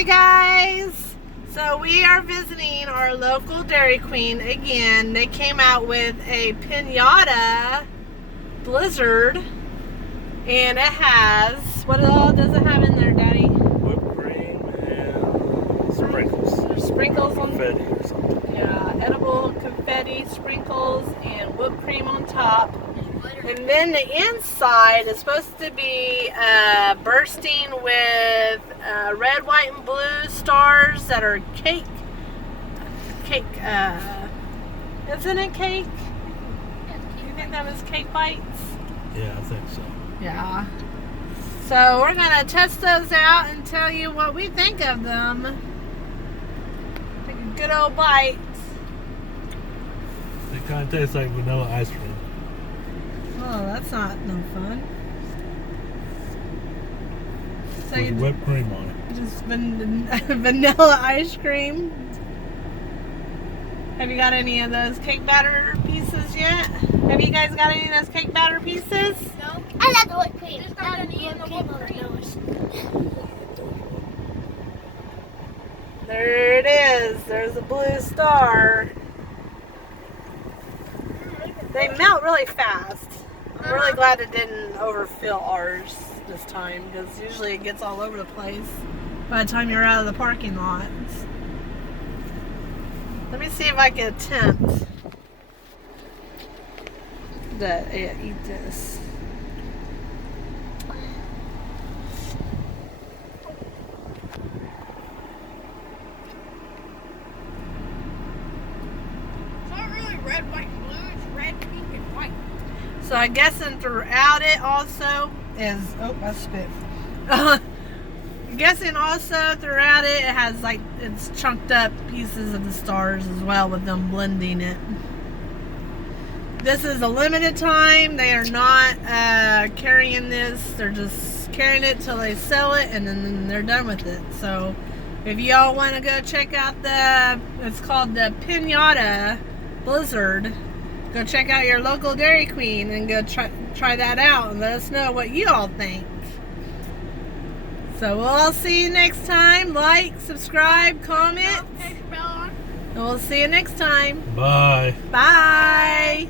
Hey guys! So we are visiting our local Dairy Queen again. They came out with a Pinata Blizzard, and it has, what all does it have in there, Daddy? Whipped cream and sprinkles. There's sprinkles on Confetti or something. Yeah, edible confetti, sprinkles, and whipped cream on top. And then the inside is supposed to be bursting with red, white, and blue stars that are cake. Isn't it cake? Do you think that was cake bites? Yeah, I think so. Yeah. So we're going to test those out and tell you what we think of them. Take a good old bite. They kind of taste like vanilla ice cream. Oh, that's not no fun. So With you whipped cream on it. just vanilla ice cream. Have you got any of those cake batter pieces yet? Have you guys got any of those cake batter pieces? No. I like the whipped cream. I like the whipped cream. There it is. There's a blue star. They melt really fast. I'm really glad it didn't overfill ours this time, because usually it gets all over the place by the time you're out of the parking lot. Let me see if I can attempt to eat this. It's not really red, white, and blue. It's red, pink, and white. So I guess throughout it also is, oh, I spit. Guessing also throughout it has like, it's chunked up pieces of the stars as well with them blending it. This is a limited time. They are not carrying this. They're just carrying it till they sell it, and then they're done with it. So if y'all want to go check out it's called the Pinata Blizzard. Go check out your local Dairy Queen and go try that out and let us know what you all think. So we'll all see you next time. Like, subscribe, comment. Bell on. And we'll see you next time. Bye. Bye.